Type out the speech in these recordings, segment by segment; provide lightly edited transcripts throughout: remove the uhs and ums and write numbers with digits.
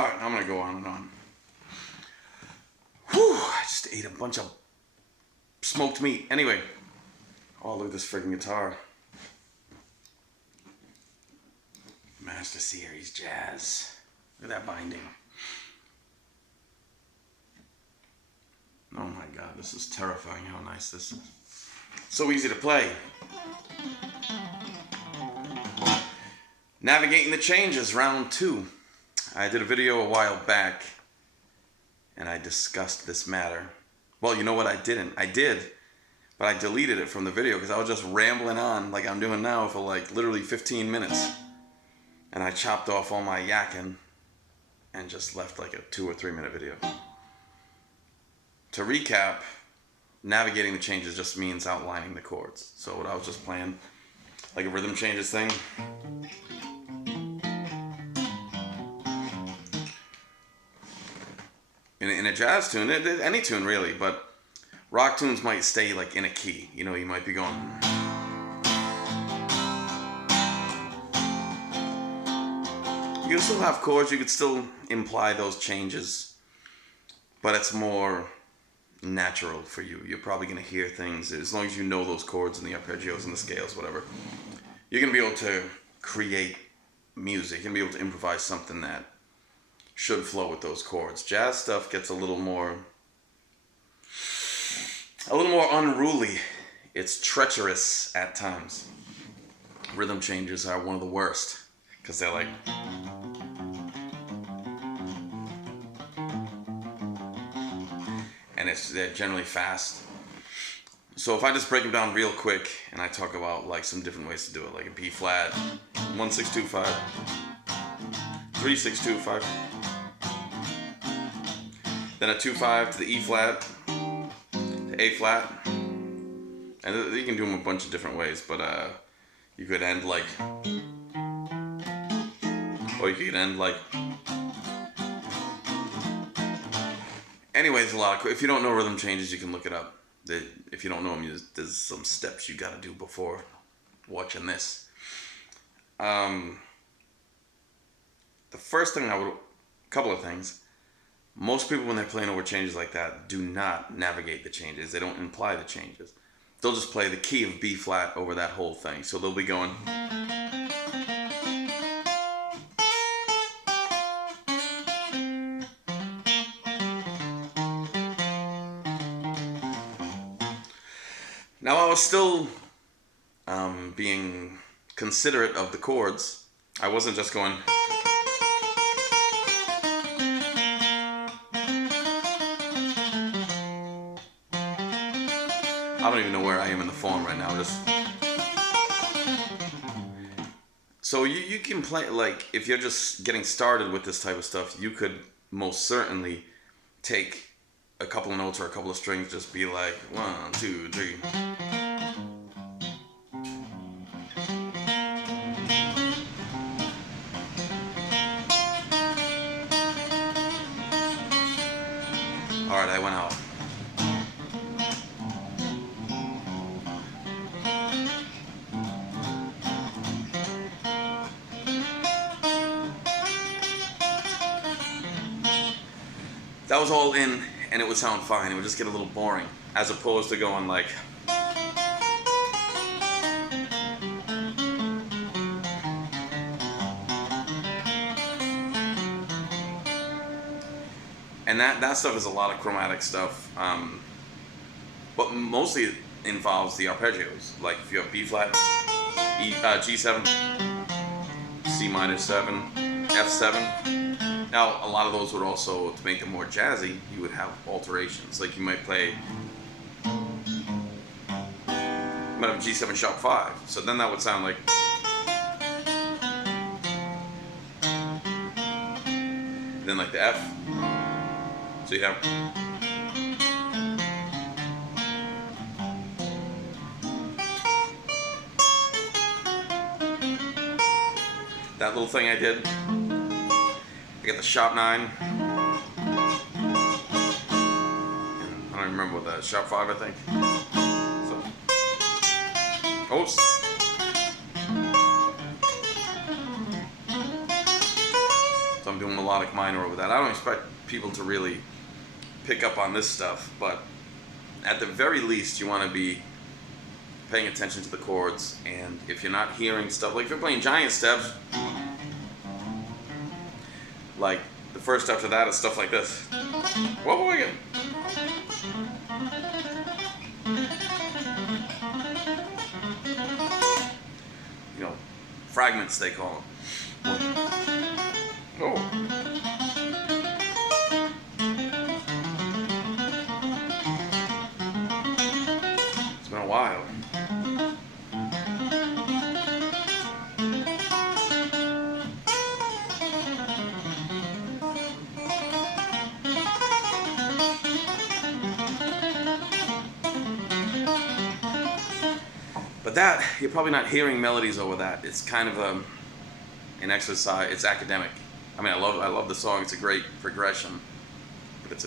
Alright, I'm gonna go on and on. Whew, I just ate a bunch of smoked meat. Anyway. Oh, look at this freaking guitar. Master Series Jazz. Look at that binding. Oh my god, this is terrifying how nice this is. So easy to play. Navigating the Changes, round 2. I did a video a while back and I discussed this matter. Well, you know what I didn't? I did, but I deleted it from the video because I was just rambling on like I'm doing now for like literally 15 minutes. And I chopped off all my yakking and just left like a 2 or 3 minute video. To recap, navigating the changes just means outlining the chords. So what I was just playing, like a rhythm changes thing. In a jazz tune, any tune really, but rock tunes might stay like in a key. You know, you might be going. You can still have chords, you could still imply those changes, but it's more natural for you. You're probably going to hear things, as long as you know those chords and the arpeggios and the scales, whatever. You're going to be able to create music. You're going to be able to improvise something that should flow with those chords. Jazz stuff gets a little more unruly. It's treacherous at times. Rhythm changes are one of the worst because they're like... and they're generally fast. So if I just break them down real quick and I talk about like some different ways to do it, like a B flat, 1 6 2 5, 3 6 2 5, then a 2 5 to the E flat, to A flat, and you can do them a bunch of different ways. But you could end like, or you could end like. Anyways, if you don't know rhythm changes, you can look it up. If you don't know them, there's some steps you gotta do before watching this. The first thing couple of things. Most people, when they're playing over changes like that, do not navigate the changes. They don't imply the changes. They'll just play the key of B flat over that whole thing. So they'll be going. Now I was still being considerate of the chords. I wasn't just going. I don't even know where I am in the form right now. So you can play, like, if you're just getting started with this type of stuff, you could most certainly take a couple of notes or a couple of strings, just be like 1 2 3. Alright, I went out. That was all in, and it would sound fine. It would just get a little boring, as opposed to going like. And that stuff is a lot of chromatic stuff, but mostly it involves the arpeggios. Like if you have B flat, G7, C minor 7, F7. Now, a lot of those would also, to make them more jazzy, you would have alterations. Like you might play, you might have a G7 sharp 5. So then that would sound like. Then like the F. So you have. That little thing I did. I got the sharp 9. And I don't remember what that sharp 5, I think. So, oops. So I'm do a melodic minor over that. I don't expect people to really pick up on this stuff, but at the very least, you want to be paying attention to the chords. And if you're not hearing stuff, like if you're playing giant steps, like the first step to that is stuff like this. Whoa, again. You know, fragments they call them. Oh. It's been a while. But that, you're probably not hearing melodies over that. It's kind of an exercise. It's academic. I mean, I love the song. It's a great progression, but it's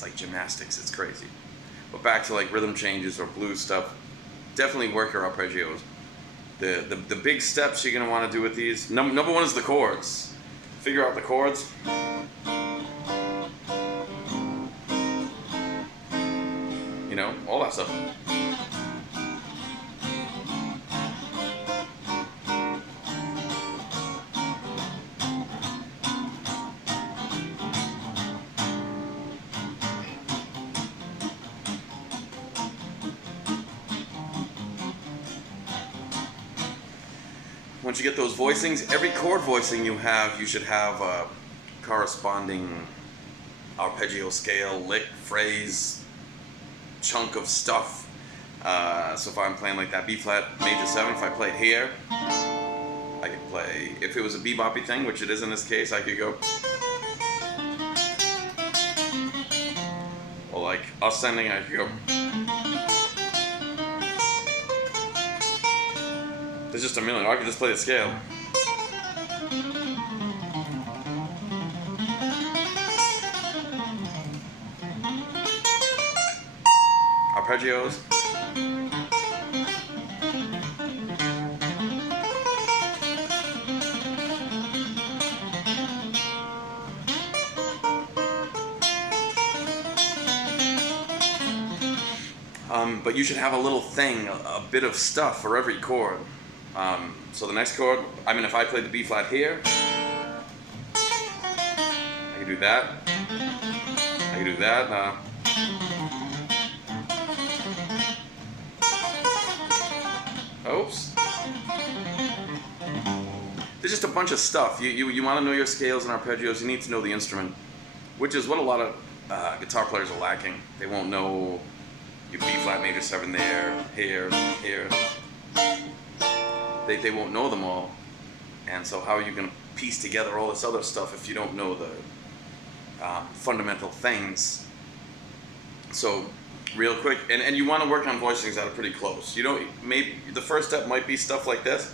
like gymnastics. It's crazy. But back to like rhythm changes or blues stuff, definitely work your arpeggios. The big steps you're gonna want to do with these. Number one is the chords. Figure out the chords. You know, all that stuff. Once you get those voicings, every chord voicing you have, you should have a corresponding arpeggio scale, lick, phrase, chunk of stuff. So if I'm playing like that B flat major 7, if I played here, I could play, if it was a beboppy thing, which it is in this case, I could go. Or like ascending, I could go. There's just a million. Or I could just play the scale. Arpeggios. But you should have a little thing, a bit of stuff for every chord. So the next chord, I mean, if I play the B flat here, I can do that. I can do that. Oops. There's just a bunch of stuff. You want to know your scales and arpeggios. You need to know the instrument, which is what a lot of guitar players are lacking. They won't know your B flat major 7 there, here, here. They won't know them all, and so how are you going to piece together all this other stuff if you don't know the fundamental things? So real quick, and you want to work on voicings that are pretty close. You don't, maybe the first step might be stuff like this.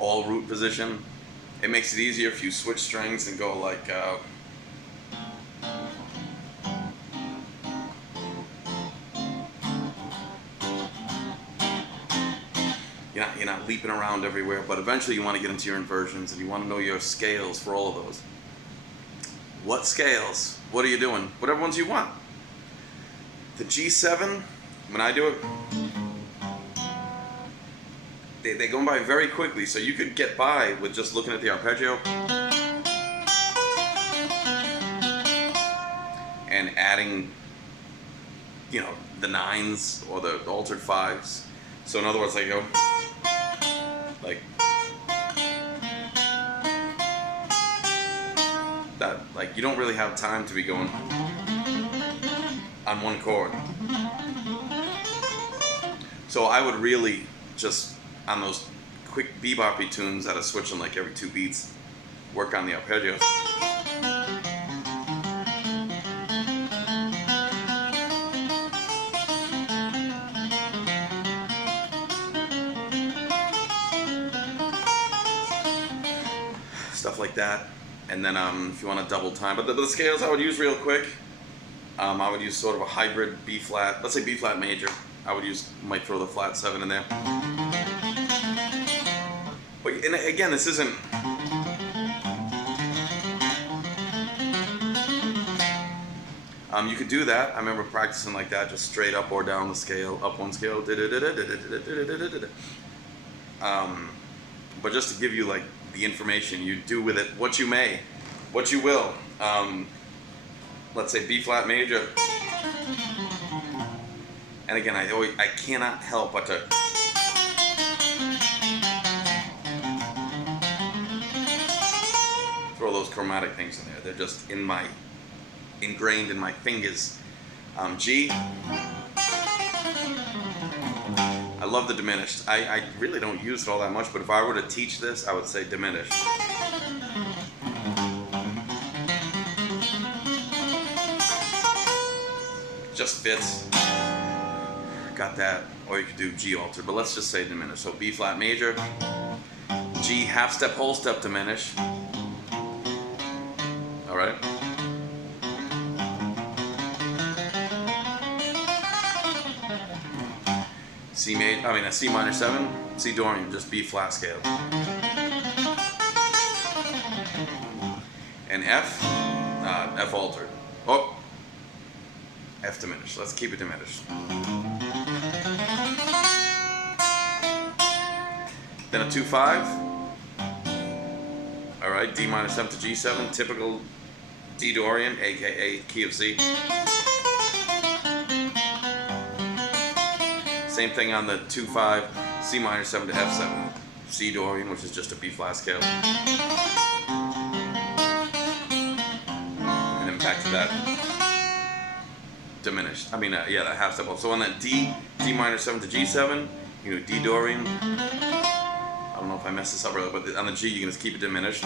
All root position. It makes it easier if you switch strings and go like you're not leaping around everywhere, but eventually you want to get into your inversions and you want to know your scales for all of those. What scales? What are you doing? Whatever ones you want. The G7, when I do it, they go by very quickly, so you could get by with just looking at the arpeggio and adding, you know, the 9s or the altered 5s. So in other words, I go like that. Like you don't really have time to be going on one chord. So I would really just on those quick beboppy tunes that are switching like every 2 beats, work on the arpeggios. Stuff like that. And then if you want to double time, but the scales I would use real quick I would use sort of a hybrid B flat, let's say B flat major. I would might throw the flat 7 in there. But and again, this isn't. You could do that. I remember practicing like that, just straight up or down the scale, up one scale. But just to give you like the information, you do with it what you may, what you will. Let's say B flat major, and again, I cannot help but to throw those chromatic things in there. They're just ingrained in my fingers. G. I love the diminished. I really don't use it all that much, but if I were to teach this, I would say diminished. Just fits. Got that. Or you could do G altered, but let's just say diminished. So B flat major, G half step, whole step diminished. All right. C minor 7, C Dorian, just B flat scale. And F, F altered. Oh, F diminished. Let's keep it diminished. Then a 2/5. All right, D minor 7 to G7, typical D Dorian, aka key of C. Same thing on the 2/5, C minor 7 to F7, C Dorian, which is just a B flat scale. And then back to that diminished. That half step. So on that D minor 7 to G7, you know, D Dorian. I don't know if I messed this up earlier, but on the G, you can just keep it diminished.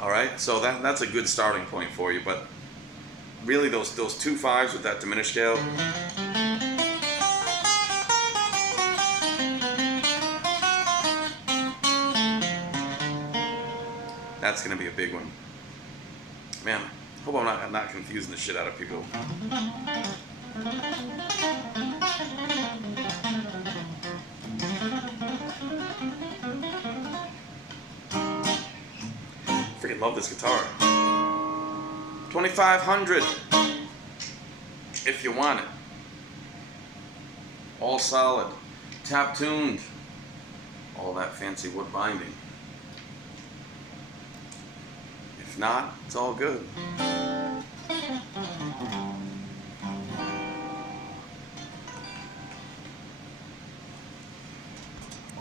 All right, so that's a good starting point for you, but really those 2/5s with that diminished scale, that's going to be a big one. Man, hope I'm not confusing the shit out of people. Freaking love this guitar. 2,500 if you want it. All solid, tap tuned, all that fancy wood binding. If not, it's all good.